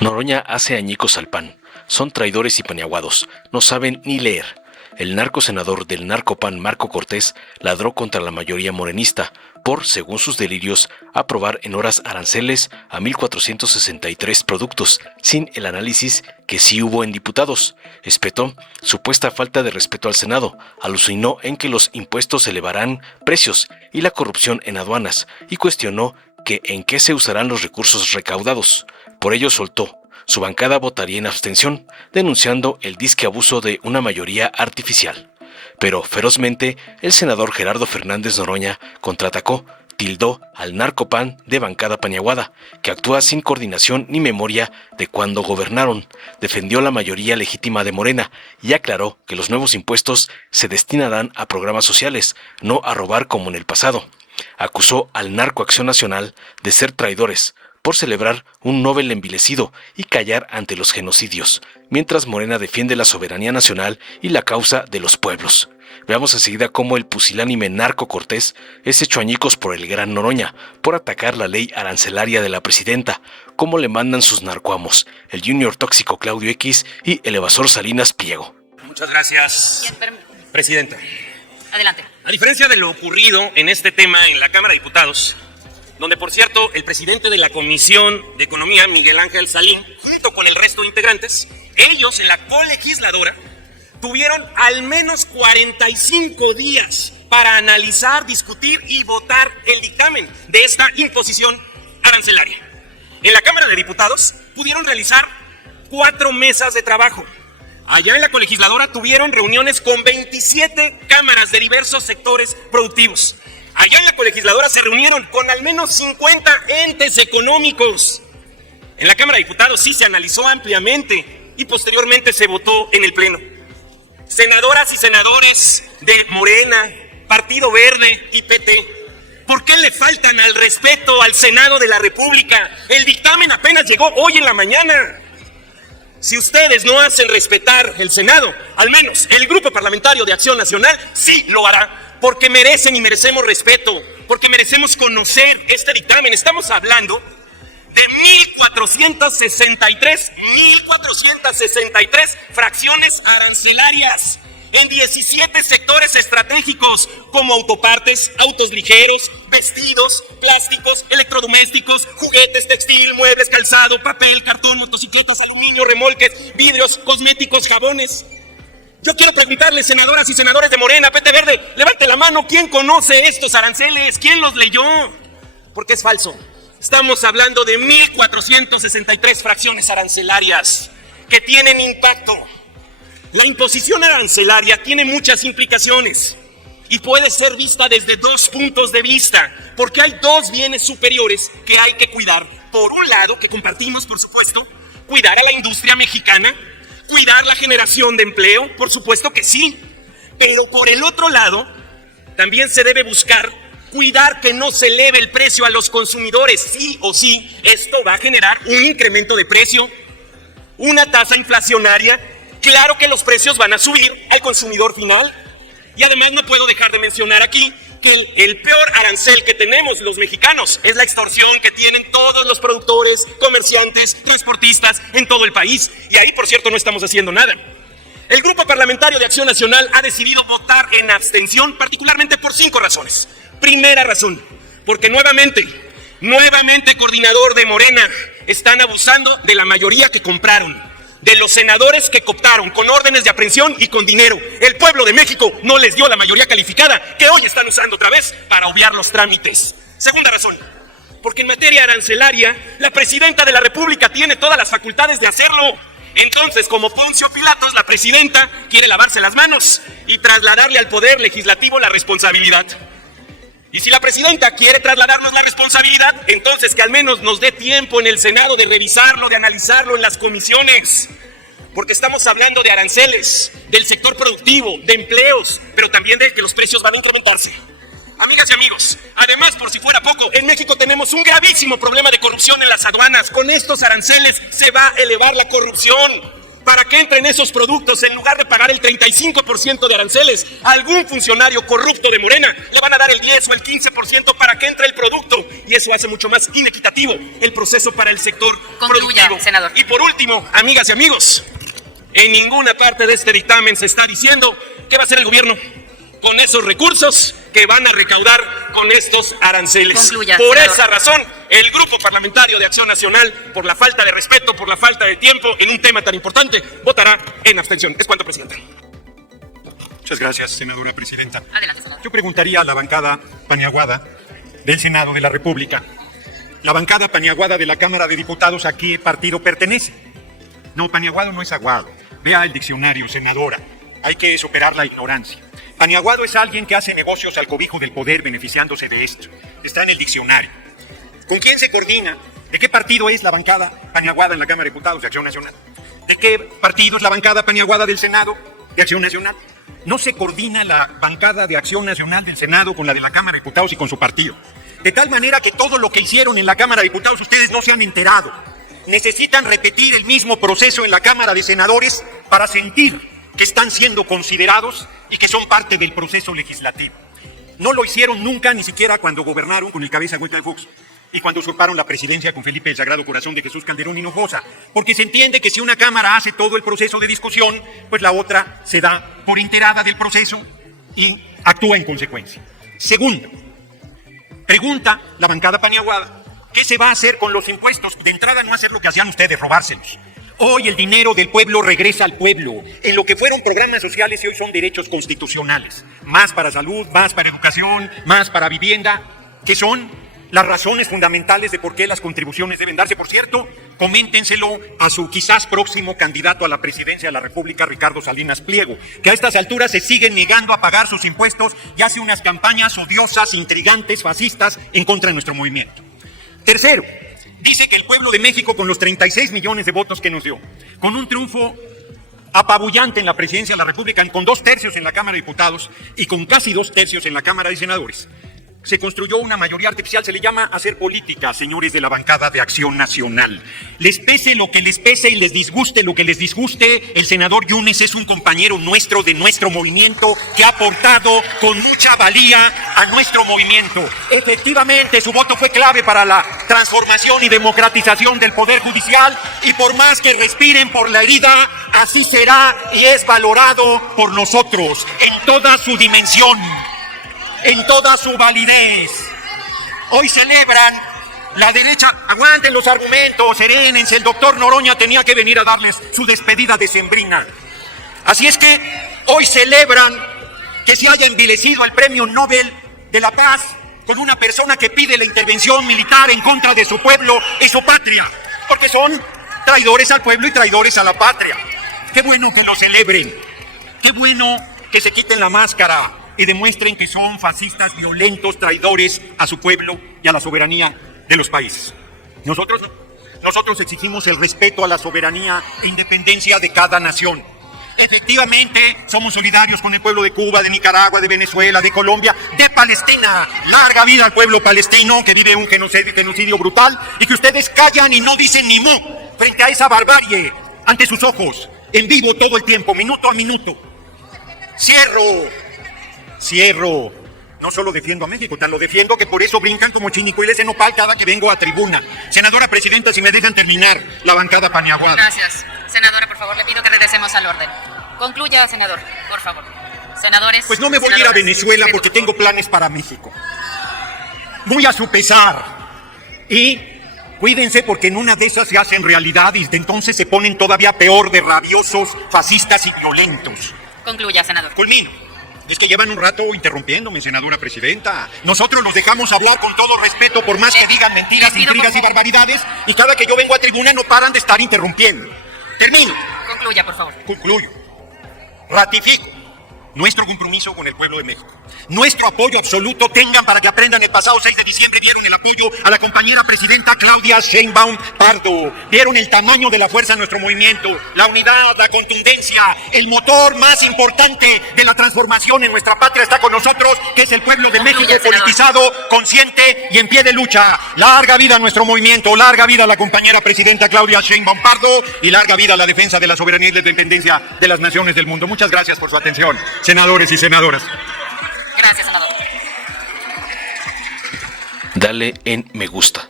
Noroña hace añicos al PAN. Son traidores y paniaguados. No saben ni leer. El narcosenador del narcopan Marco Cortés ladró contra la mayoría morenista por, según sus delirios, aprobar en horas aranceles a 1,463 productos, sin el análisis que sí hubo en diputados. Espetó supuesta falta de respeto al Senado, alucinó en que los impuestos elevarán precios y la corrupción en aduanas, y cuestionó que en qué se usarán los recursos recaudados. Por ello soltó: su bancada votaría en abstención, denunciando el disque abuso de una mayoría artificial. Pero ferozmente, el senador Gerardo Fernández Noroña contraatacó, tildó al narcopan de bancada paniaguada, que actúa sin coordinación ni memoria de cuando gobernaron, defendió la mayoría legítima de Morena y aclaró que los nuevos impuestos se destinarán a programas sociales, no a robar como en el pasado. Acusó al Narco Acción Nacional de ser traidores por celebrar un Nobel envilecido y callar ante los genocidios, mientras Morena defiende la soberanía nacional y la causa de los pueblos. Veamos enseguida cómo el pusilánime Narco Cortés es hecho añicos por el gran Noroña, por atacar la ley arancelaria de la presidenta, cómo le mandan sus narcoamos, el Junior tóxico Claudio X y el evasor Salinas Pliego. Muchas gracias, Presidenta. Adelante. A diferencia de lo ocurrido en este tema en la Cámara de Diputados, donde, por cierto, el presidente de la Comisión de Economía, Miguel Ángel Salín, junto con el resto de integrantes, ellos en la colegisladora tuvieron al menos 45 días para analizar, discutir y votar el dictamen de esta imposición arancelaria. En la Cámara de Diputados pudieron realizar 4 mesas de trabajo. Allá en la colegisladora tuvieron reuniones con 27 cámaras de diversos sectores productivos. Allá en la colegisladora se reunieron con al menos 50 entes económicos. En la Cámara de Diputados sí se analizó ampliamente y posteriormente se votó en el Pleno. Senadoras y senadores de Morena, Partido Verde y PT, ¿por qué le faltan al respeto al Senado de la República? El dictamen apenas llegó hoy en la mañana. Si ustedes no hacen respetar el Senado, al menos el Grupo Parlamentario de Acción Nacional sí lo hará. Porque merecen y merecemos respeto, porque merecemos conocer este dictamen. Estamos hablando de 1,463 fracciones arancelarias en 17 sectores estratégicos como autopartes, autos ligeros, vestidos, plásticos, electrodomésticos, juguetes, textil, muebles, calzado, papel, cartón, motocicletas, aluminio, remolques, vidrios, cosméticos, jabones. Yo quiero preguntarles, senadoras y senadores de Morena, PT Verde, levante la mano, ¿quién conoce estos aranceles? ¿Quién los leyó? Porque es falso. Estamos hablando de 1,463 fracciones arancelarias que tienen impacto. La imposición arancelaria tiene muchas implicaciones y puede ser vista desde 2 puntos de vista, porque hay 2 bienes superiores que hay que cuidar. Por un lado, que compartimos, por supuesto, cuidar a la industria mexicana, cuidar la generación de empleo, por supuesto que sí, pero por el otro lado, también se debe buscar cuidar que no se eleve el precio a los consumidores. Sí o sí, esto va a generar un incremento de precio, una tasa inflacionaria. Claro que los precios van a subir al consumidor final. Y además no puedo dejar de mencionar aquí que el peor arancel que tenemos los mexicanos es la extorsión que tienen todos los productores, comerciantes, transportistas en todo el país. Y ahí, por cierto, no estamos haciendo nada. El Grupo Parlamentario de Acción Nacional ha decidido votar en abstención, particularmente por 5 razones. Primera razón, porque nuevamente, coordinador de Morena, están abusando de la mayoría que compraron, de los senadores que cooptaron con órdenes de aprehensión y con dinero. El pueblo de México no les dio la mayoría calificada que hoy están usando otra vez para obviar los trámites. Segunda razón, porque en materia arancelaria la presidenta de la República tiene todas las facultades de hacerlo. Entonces, como Poncio Pilatos, la presidenta quiere lavarse las manos y trasladarle al Poder Legislativo la responsabilidad. Y si la presidenta quiere trasladarnos la responsabilidad, entonces que al menos nos dé tiempo en el Senado de revisarlo, de analizarlo en las comisiones. Porque estamos hablando de aranceles, del sector productivo, de empleos, pero también de que los precios van a incrementarse. Amigas y amigos, además, por si fuera poco, en México tenemos un gravísimo problema de corrupción en las aduanas. Con estos aranceles se va a elevar la corrupción. para que entren esos productos en lugar de pagar el 35% de aranceles a algún funcionario corrupto de Morena. Le van a dar el 10 o el 15% para que entre el producto y eso hace mucho más inequitativo el proceso para el sector productivo. Senador. Y por último, amigas y amigos, en ninguna parte de este dictamen se está diciendo qué va a hacer el gobierno con esos recursos que van a recaudar con estos aranceles. Concluya, por senador. esa razón, el Grupo Parlamentario de Acción Nacional, por la falta de respeto, por la falta de tiempo en un tema tan importante, votará en abstención. Es cuanto, presidente. Muchas gracias, senadora presidenta. Adelante, senador. Yo preguntaría a la bancada paniaguada del Senado de la República. La bancada paniaguada de la Cámara de Diputados, ¿a qué partido pertenece? No, paniaguado no es aguado. Vea el diccionario, senadora. Hay que superar la ignorancia. Paniaguado es alguien que hace negocios al cobijo del poder beneficiándose de esto. Está en el diccionario. ¿Con quién se coordina? ¿De qué partido es la bancada paniaguada en la Cámara de Diputados de Acción Nacional? ¿De qué partido es la bancada paniaguada del Senado de Acción Nacional? No se coordina la bancada de Acción Nacional del Senado con la de la Cámara de Diputados y con su partido. De tal manera que todo lo que hicieron en la Cámara de Diputados ustedes no se han enterado. Necesitan repetir el mismo proceso en la Cámara de Senadores para sentir que están siendo considerados y que son parte del proceso legislativo. No lo hicieron nunca, ni siquiera cuando gobernaron con el cabeza hueca de Fox y cuando usurparon la presidencia con Felipe el Sagrado Corazón de Jesús Calderón Hinojosa, porque se entiende que si una Cámara hace todo el proceso de discusión, pues la otra se da por enterada del proceso y actúa en consecuencia. Segundo, pregunta la bancada paniaguada, ¿qué se va a hacer con los impuestos? De entrada no hacer lo que hacían ustedes, robárselos. Hoy el dinero del pueblo regresa al pueblo, en lo que fueron programas sociales y hoy son derechos constitucionales. Más para salud, más para educación, más para vivienda, que son las razones fundamentales de por qué las contribuciones deben darse. Por cierto, coméntenselo a su quizás próximo candidato a la presidencia de la República, Ricardo Salinas Pliego, que a estas alturas se sigue negando a pagar sus impuestos y hace unas campañas odiosas, intrigantes, fascistas en contra de nuestro movimiento. Tercero, dice que el pueblo de México, con los 36 millones de votos que nos dio, con un triunfo apabullante en la presidencia de la República, con 2/3 en la Cámara de Diputados y con casi 2/3 en la Cámara de Senadores, se construyó una mayoría artificial. Se le llama hacer política, señores de la bancada de Acción Nacional. Les pese lo que les pese y les disguste lo que les disguste, el senador Yunes es un compañero nuestro de nuestro movimiento que ha aportado con mucha valía a nuestro movimiento. Efectivamente, su voto fue clave para la transformación y democratización del Poder Judicial y por más que respiren por la herida, así será y es valorado por nosotros en toda su dimensión, en toda su validez. Hoy celebran la derecha, aguanten los argumentos, serénense, el doctor Noroña tenía que venir a darles su despedida decembrina. Así es que hoy celebran que se haya envilecido el Premio Nobel de la Paz con una persona que pide la intervención militar en contra de su pueblo y su patria, porque son traidores al pueblo y traidores a la patria. Qué bueno que lo celebren, qué bueno que se quiten la máscara y demuestren que son fascistas violentos, traidores a su pueblo y a la soberanía de los países. Nosotros exigimos el respeto a la soberanía e independencia de cada nación. Efectivamente, somos solidarios con el pueblo de Cuba, de Nicaragua, de Venezuela, de Colombia, de Palestina. Larga vida al pueblo palestino que vive un genocidio brutal y que ustedes callan y no dicen ni mu frente a esa barbarie ante sus ojos, en vivo todo el tiempo, minuto a minuto. Cierro. No solo defiendo a México, tan lo defiendo que por eso brincan como chinicuiles en nopal cada que vengo a tribuna. Senadora presidenta, si me dejan terminar la bancada paniaguada. Gracias. Senadora, por favor, le pido que regresemos al orden. Concluya, senador, por favor. Senadores. Pues no me voy a ir a Venezuela porque tengo planes para México. Muy a su pesar. Y cuídense porque en una de esas se hacen realidad y de entonces se ponen todavía peor de rabiosos, fascistas y violentos. Concluya, senador. Culmino. Es que llevan un rato interrumpiéndome, senadora presidenta. Nosotros los dejamos hablar con todo respeto, por más que digan mentiras, intrigas y barbaridades, y cada que yo vengo a tribuna no paran de estar interrumpiendo. Termino. Concluya, por favor. Concluyo. Ratifico nuestro compromiso con el pueblo de México. Nuestro apoyo absoluto. Tengan para que aprendan, el pasado 6 de diciembre dieron el apoyo a la compañera presidenta Claudia Sheinbaum Pardo. Vieron el tamaño de la fuerza de nuestro movimiento, la unidad, la contundencia, el motor más importante de la transformación en nuestra patria está con nosotros, que es el pueblo de México, politizado, consciente y en pie de lucha. Larga vida a nuestro movimiento, larga vida a la compañera presidenta Claudia Sheinbaum Pardo y larga vida a la defensa de la soberanía y la independencia de las naciones del mundo. Muchas gracias por su atención, senadores y senadoras. Gracias, senador. Dale en me gusta,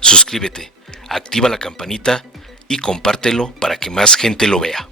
suscríbete, activa la campanita y compártelo para que más gente lo vea.